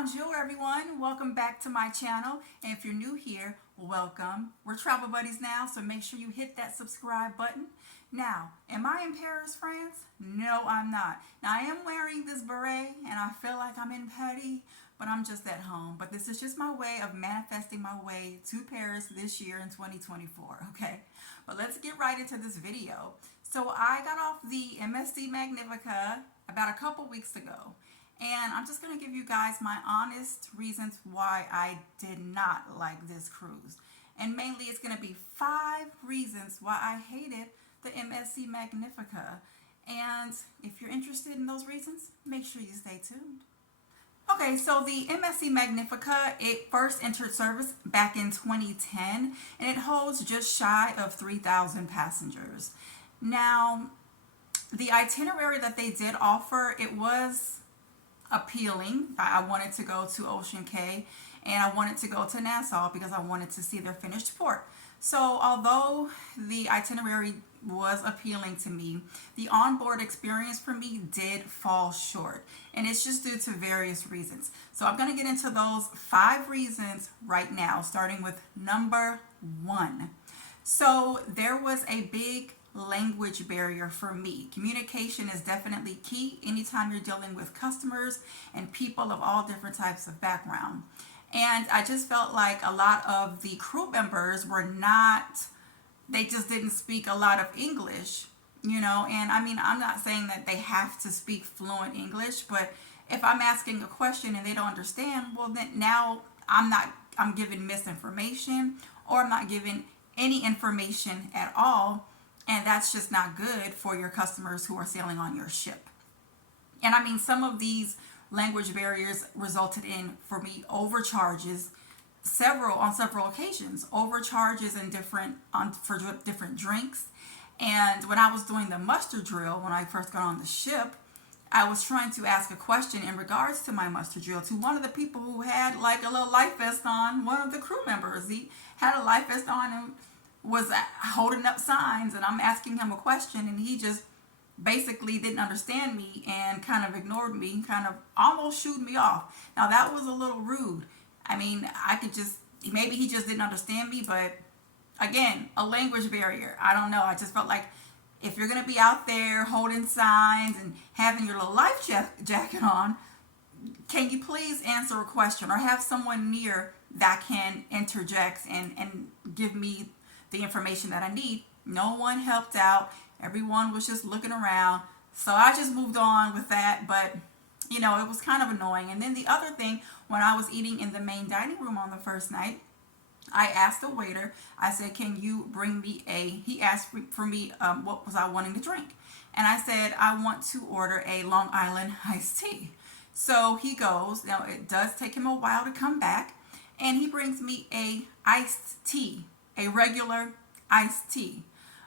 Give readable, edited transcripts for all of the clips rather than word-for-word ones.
Bonjour everyone, welcome back to my channel, and if you're new here, welcome. We're travel buddies now, so make sure you hit that subscribe button. Now, am I in Paris, France? No, I'm not. Now, I am wearing this beret and I feel like I'm in Paris, but I'm just at home. But this is just my way of manifesting my way to Paris this year in 2024, okay? But let's get right into this video. So I got off the Msc Magnifica about a couple weeks ago. And I'm just going to give you guys my honest reasons why I did not like this cruise. And mainly it's going to be 5 reasons why I hated the Msc Magnifica. And if you're interested in those reasons, make sure you stay tuned. Okay, so the Msc Magnifica, it first entered service back in 2010, and it holds just shy of 3,000 passengers. Now, the itinerary that they did offer, it was appealing. I wanted to go to Ocean Cay and I wanted to go to Nassau because I wanted to see their finished port. So although the itinerary was appealing to me, the onboard experience for me did fall short, and it's just due to various reasons. So I'm going to get into those 5 reasons right now, starting with number 1. So there was a big language barrier for me. Communication is definitely key anytime you're dealing with customers and people of all different types of background. And I just felt like a lot of the crew members were not, they just didn't speak a lot of English, you know. And I mean, I'm not saying that they have to speak fluent English, but if I'm asking a question and they don't understand, well then now I'm giving misinformation, or I'm not giving any information at all. And that's just not good for your customers who are sailing on your ship. And I mean, some of these language barriers resulted in, for me, overcharges on several occasions, overcharges in for different drinks. And when I was doing the muster drill, when I first got on the ship, I was trying to ask a question in regards to my muster drill to one of the people who had like a little life vest on. One of the crew members, he had a life vest on and was holding up signs, and I'm asking him a question and he just basically didn't understand me and kind of ignored me, kind of almost shooed me off. Now that was a little rude. I mean, maybe he just didn't understand me, but again, a language barrier. I don't know. I just felt like if you're going to be out there holding signs and having your little life jacket on, can you please answer a question or have someone near that can interject and give me the information that I need? No one helped out. Everyone was just looking around. So I just moved on with that, but you know, it was kind of annoying. And then the other thing, when I was eating in the main dining room on the first night, I asked the waiter, I said, can you bring me he asked for me what was I wanting to drink. And I said, I want to order a Long Island iced tea. So he goes, now it does take him a while to come back, and he brings me a iced tea, a regular iced tea.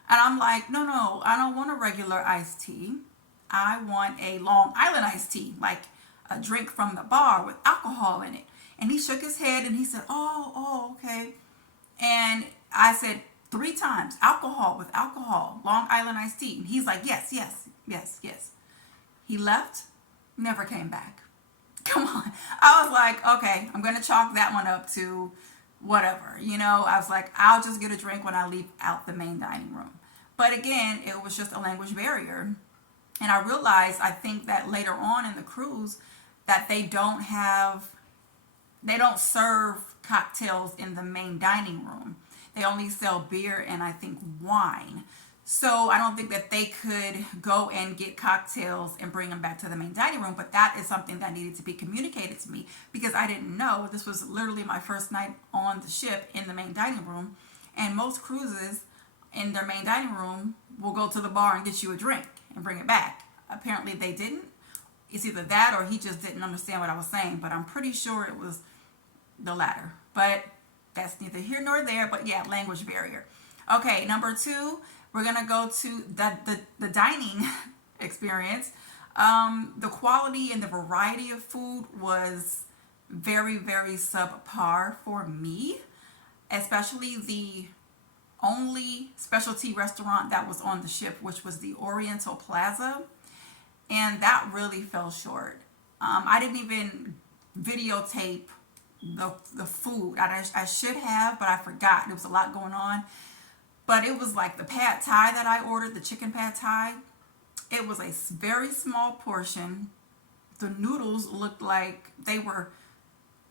And I'm like, no, I don't want a regular iced tea. I want a Long Island iced tea, like a drink from the bar with alcohol in it. And he shook his head and he said, oh, okay. And I said 3 times, alcohol with alcohol, Long Island iced tea. And he's like, yes. He left, never came back. Come on. I was like, okay, I'm going to chalk that one up to whatever, you know. I was like, I'll just get a drink when I leave out the main dining room. But again, it was just a language barrier. And I realized, I think that later on in the cruise, that they don't serve cocktails in the main dining room. They only sell beer and I think wine. So I don't think that they could go and get cocktails and bring them back to the main dining room. But that is something that needed to be communicated to me, because I didn't know. This was literally my first night on the ship in the main dining room. And most cruises in their main dining room will go to the bar and get you a drink and bring it back. Apparently they didn't. It's either that or he just didn't understand what I was saying. But I'm pretty sure it was the latter. But that's neither here nor there. But yeah, language barrier. Okay, number 2. We're going to go to the dining experience. The quality and the variety of food was very, very subpar for me, especially the only specialty restaurant that was on the ship, which was the Oriental Plaza. And that really fell short. I didn't even videotape the food. I should have, but I forgot. There was a lot going on. But it was like the pad thai that I ordered, the chicken pad thai. It was a very small portion. The noodles looked like they were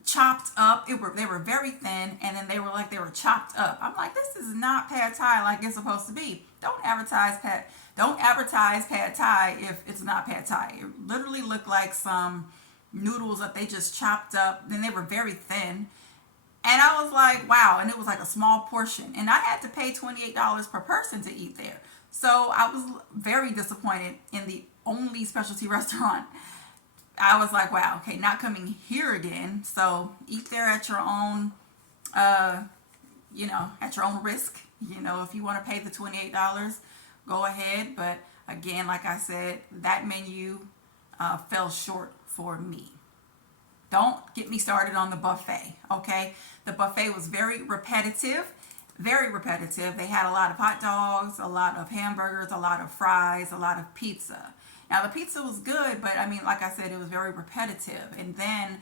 chopped up. They were very thin, and then they were chopped up. I'm like, this is not pad thai like it's supposed to be. Don't advertise pad thai if it's not pad thai. It literally looked like some noodles that they just chopped up. Then they were very thin. And I was like, wow. And it was like a small portion. And I had to pay $28 per person to eat there. So I was very disappointed in the only specialty restaurant. I was like, wow, okay, not coming here again. So eat there at your own, at your own risk. If you want to pay the $28, go ahead. But again, like I said, that menu fell short for me. Don't get me started on the buffet, okay? The buffet was very repetitive, very repetitive. They had a lot of hot dogs, a lot of hamburgers, a lot of fries, a lot of pizza. Now, the pizza was good, but I mean, like I said, it was very repetitive. And then,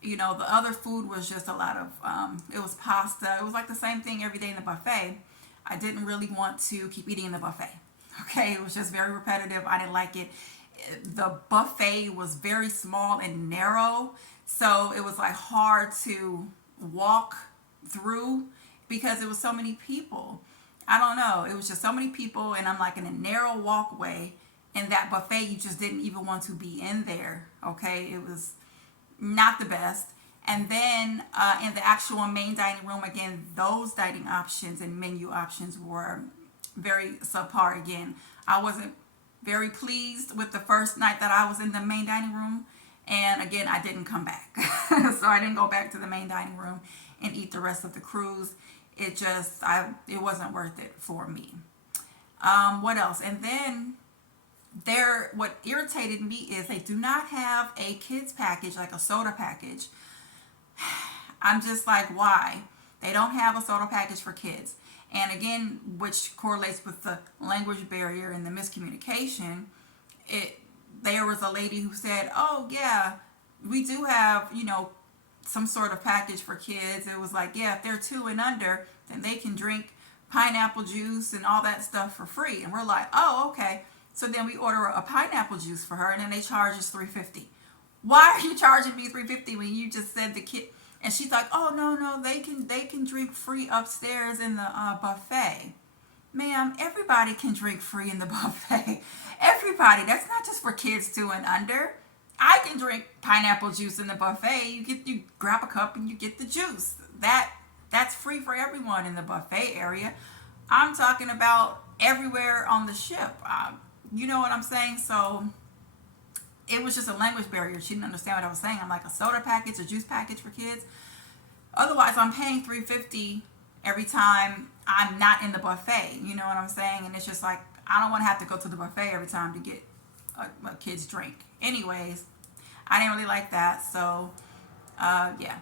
the other food was just a lot of, it was pasta. It was like the same thing every day in the buffet. I didn't really want to keep eating in the buffet, okay? It was just very repetitive. I didn't like it. The buffet was very small and narrow. So it was like hard to walk through because it was so many people. I don't know. It was just so many people, and I'm like in a narrow walkway. In that buffet, you just didn't even want to be in there. Okay, it was not the best. And then in the actual main dining room, again, those dining options and menu options were very subpar. Again, I wasn't very pleased with the first night that I was in the main dining room. And again, I didn't come back. So I didn't go back to the main dining room and eat the rest of the cruise. It wasn't worth it for me. What else? And then what irritated me is they do not have a kids package, like a soda package. I'm just like, why? They don't have a soda package for kids. And again, which correlates with the language barrier and the miscommunication, there was a lady who said, oh yeah, we do have, some sort of package for kids. It was like, yeah, if they're 2 and under, then they can drink pineapple juice and all that stuff for free. And we're like, oh, okay. So then we order a pineapple juice for her, and then they charge us $3.50. Why are you charging me $3.50 when you just said the kid? And she's like, oh no, they can drink free upstairs in the buffet. Ma'am, everybody can drink free in the buffet. Everybody. That's not just for kids 2 and under. I can drink pineapple juice in the buffet. You grab a cup and you get the juice. That's free for everyone in the buffet area. I'm talking about everywhere on the ship. You know what I'm saying? So it was just a language barrier. She didn't understand what I was saying. I'm like, a soda package, a juice package for kids. Otherwise, I'm paying $3.50 every time I'm not in the buffet. You know what I'm saying? And it's just like, I don't want to have to go to the buffet every time to get a kid's drink. Anyways, I didn't really like that. So, yeah.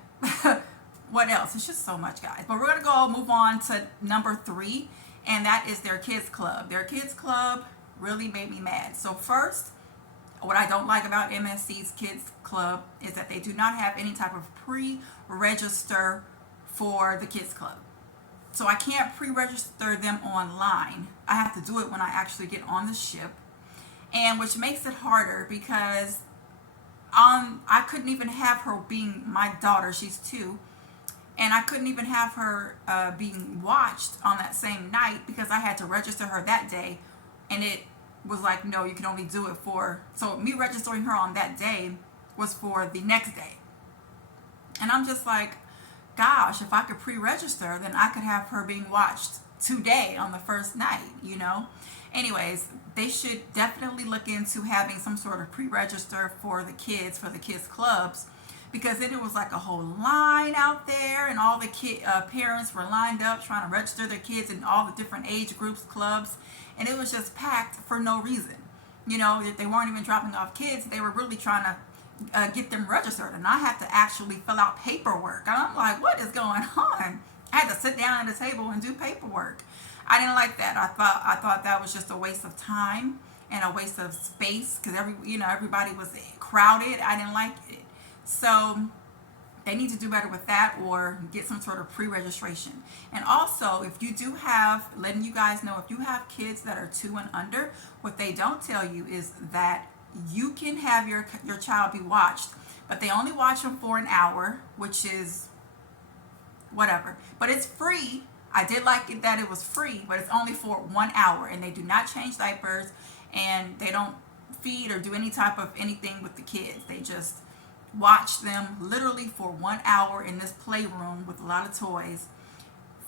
What else? It's just so much, guys. But we're going to move on to number 3, and that is their kids club. Their kids club really made me mad. So first, what I don't like about MSC's kids club is that they do not have any type of pre-register for the kids club. So I can't pre-register them online. I have to do it when I actually get on the ship, and which makes it harder because I couldn't even have her being my daughter. She's 2. And I couldn't even have her being watched on that same night because I had to register her that day. And it was like, no, you can only do it so me registering her on that day was for the next day. And I'm just like, gosh, if I could pre-register, then I could have her being watched today on the first night, Anyways, they should definitely look into having some sort of pre-register for the kids clubs, because then it was like a whole line out there, and all the parents were lined up trying to register their kids in all the different age groups, clubs, and it was just packed for no reason. If they weren't even dropping off kids, they were really trying to get them registered, and I had to actually fill out paperwork. And I'm like, what is going on? I had to sit down at a table and do paperwork. I didn't like that. I thought that was just a waste of time and a waste of space because everybody was crowded. I didn't like it. So they need to do better with that or get some sort of pre-registration. And also, if you do have, letting you guys know, if you have kids that are 2 and under, what they don't tell you is that you can have your child be watched, but they only watch them for an hour, which is whatever. But it's free. I did like it that it was free, but it's only for 1 hour, and they do not change diapers, and they don't feed or do any type of anything with the kids. They just watch them literally for 1 hour in this playroom with a lot of toys.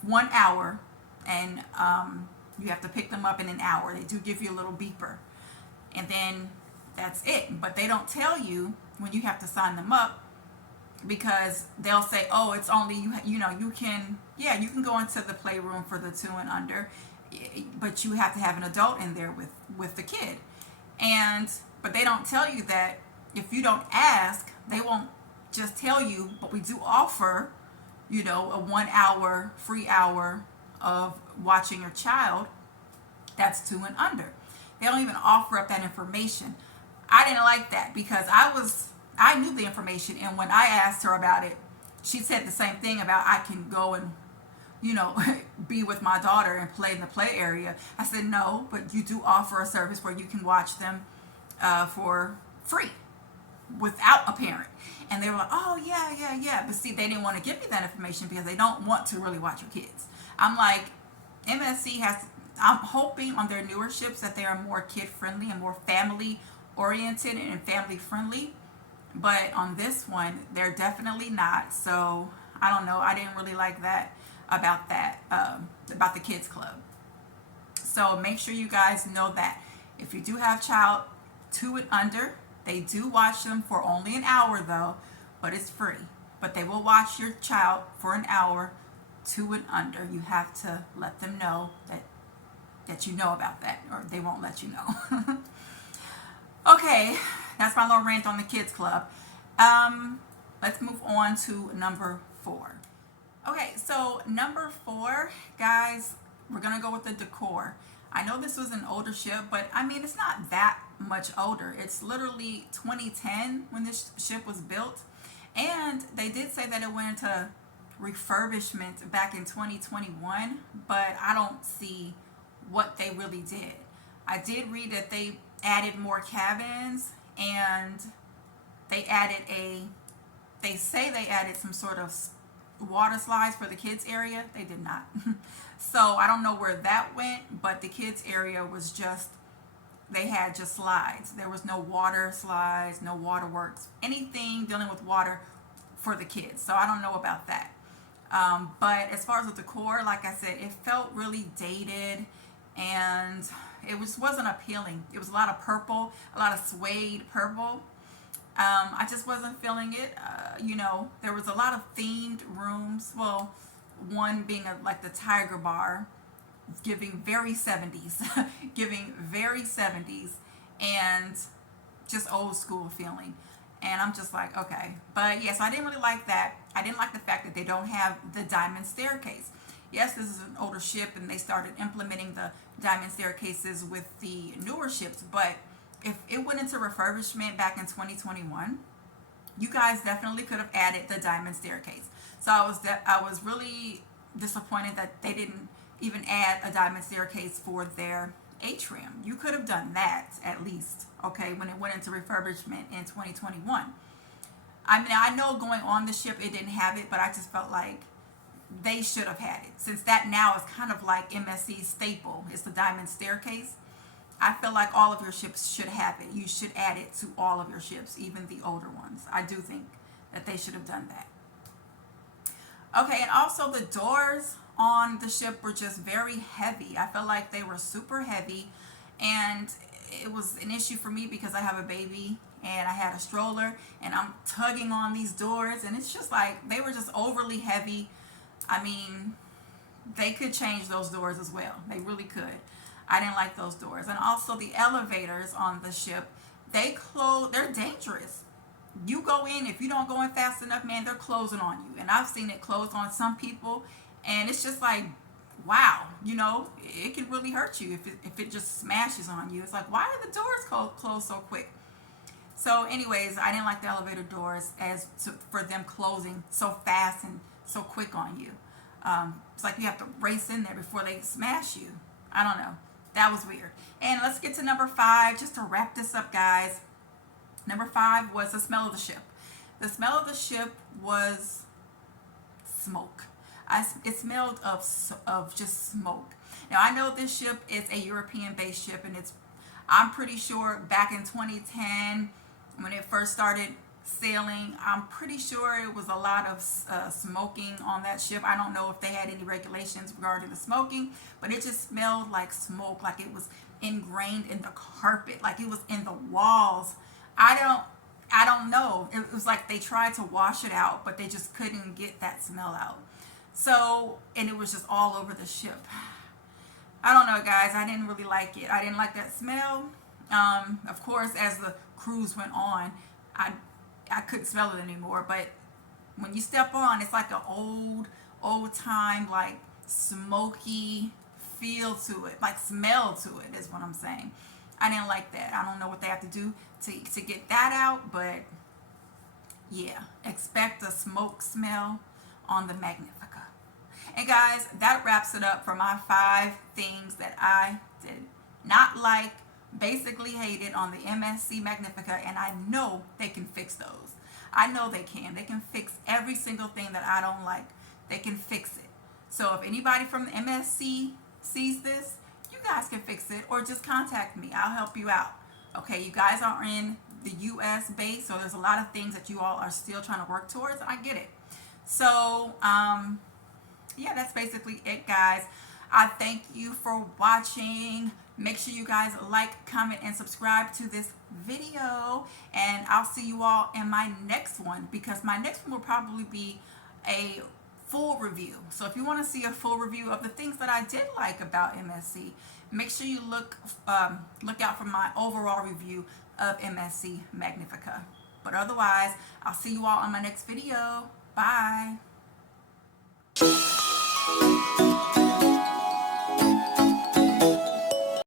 1 hour, and you have to pick them up in an hour. They do give you a little beeper, and then that's it. But they don't tell you when you have to sign them up, because they'll say, oh, it's only you know, you can go into the playroom for the 2 and under, but you have to have an adult in there with the kid. But they don't tell you that if you don't ask, they won't just tell you, but we do offer, you know, a 1 hour free hour of watching your child that's 2 and under. They don't even offer up that information. I didn't like that, because I knew the information, and when I asked her about it, she said the same thing about I can go and, you know, be with my daughter and play in the play area. I said, no, but you do offer a service where you can watch them for free without a parent. And they were like, oh, yeah. But see, they didn't want to give me that information because they don't want to really watch your kids. I'm like, MSC I'm hoping on their newer ships that they are more kid friendly and more family oriented and family friendly. But on this one, they're definitely not. So I don't know. I didn't really like that about the kids club. So make sure you guys know that if you do have child 2 and under, they do watch them for only an hour though, but it's free. But they will watch your child for an hour 2 and under. You have to let them know that you know about that, or they won't let you know. Okay, that's my little rant on the kids club. Let's move on to number 4. Okay, so number 4, guys, we're gonna go with the decor. I know this was an older ship, but I mean, it's not that much older. It's literally 2010 when this ship was built, and they did say that it went into refurbishment back in 2021, but I don't see what they really did. I did read that they added more cabins, and they say they added some sort of water slides for the kids area. They did not. So I don't know where that went, but the kids area was just, they had just slides. There was no water slides, no waterworks, anything dealing with water for the kids. So I don't know about that. But as far as the decor, like I said, it felt really dated, and it wasn't appealing. It was a lot of purple, a lot of suede purple. I just wasn't feeling it. You know, there was a lot of themed rooms. Well, one being like the Tiger Bar, giving very 70s, giving very 70s, and just old school feeling. And I'm just like, okay. But yes, I didn't really like that. I didn't like the fact that they don't have the diamond staircase. Yes, this is an older ship, and they started implementing the diamond staircases with the newer ships, but if it went into refurbishment back in 2021, you guys definitely could have added the diamond staircase. So I was really disappointed that they didn't even add a diamond staircase for their atrium. You could have done that at least, okay, when it went into refurbishment in 2021. I mean, I know going on the ship it didn't have it, but I just felt like they should have had it, since that now is kind of like MSC's staple. It's the diamond staircase. I feel like all of your ships should have it. You should add it to all of your ships, even the older ones. I do think that they should have done that. Okay, and also the doors on the ship were just very heavy. I felt like they were super heavy, and it was an issue for me because I have a baby and I had a stroller, and I'm tugging on these doors, and it's just like they were just overly heavy. I mean, they could change those doors as well. They really could. I didn't like those doors. And also the elevators on the ship, they're dangerous. You go in, if you don't go in fast enough, man, they're closing on you. And I've seen it close on some people, and it's just like, wow, you know, it can really hurt you if it just smashes on you. It's like, why are the doors closed so quick? So anyways, I didn't like the elevator doors for them closing so fast and so quick on you. It's like you have to race in there before they smash you. I don't know. That was weird. And let's get to number 5 just to wrap this up, guys. Number 5 was the smell of the ship. The smell of the ship was smoke. It smelled of just smoke. Now I know this ship is a European-based ship, and I'm pretty sure back in 2010 when it first started sailing, I'm pretty sure it was a lot of smoking on that ship. I don't know if they had any regulations regarding the smoking, but it just smelled like smoke, like it was ingrained in the carpet, like it was in the walls. I don't know. It was like they tried to wash it out, but they just couldn't get that smell out. So, and it was just all over the ship. I don't know, guys. I didn't really like it. I didn't like that smell. Of course, as the cruise went on, I couldn't smell it anymore. But when you step on, it's like an old time, like smoky feel to it, like smell to it is what I'm saying. I didn't like that. I don't know what they have to do to get that out, but yeah, expect a smoke smell on the Magnifica. And guys, that wraps it up for my 5 things that I did not like, basically hated on the Msc Magnifica, and I know they can fix those. I know they can. They can fix every single thing that I don't like. They can fix it. So if anybody from the MSC sees this, you guys can fix it, or just contact me. I'll help you out. Okay, you guys are in the US base, so there's a lot of things that you all are still trying to work towards. I get it. So yeah, that's basically it, guys. I thank you for watching. Make sure you guys like, comment, and subscribe to this video, and I'll see you all in my next one, because my next one will probably be a full review. So if you want to see a full review of the things that I did like about MSC, make sure you look out for my overall review of Msc Magnifica. But otherwise, I'll see you all on my next video. Bye.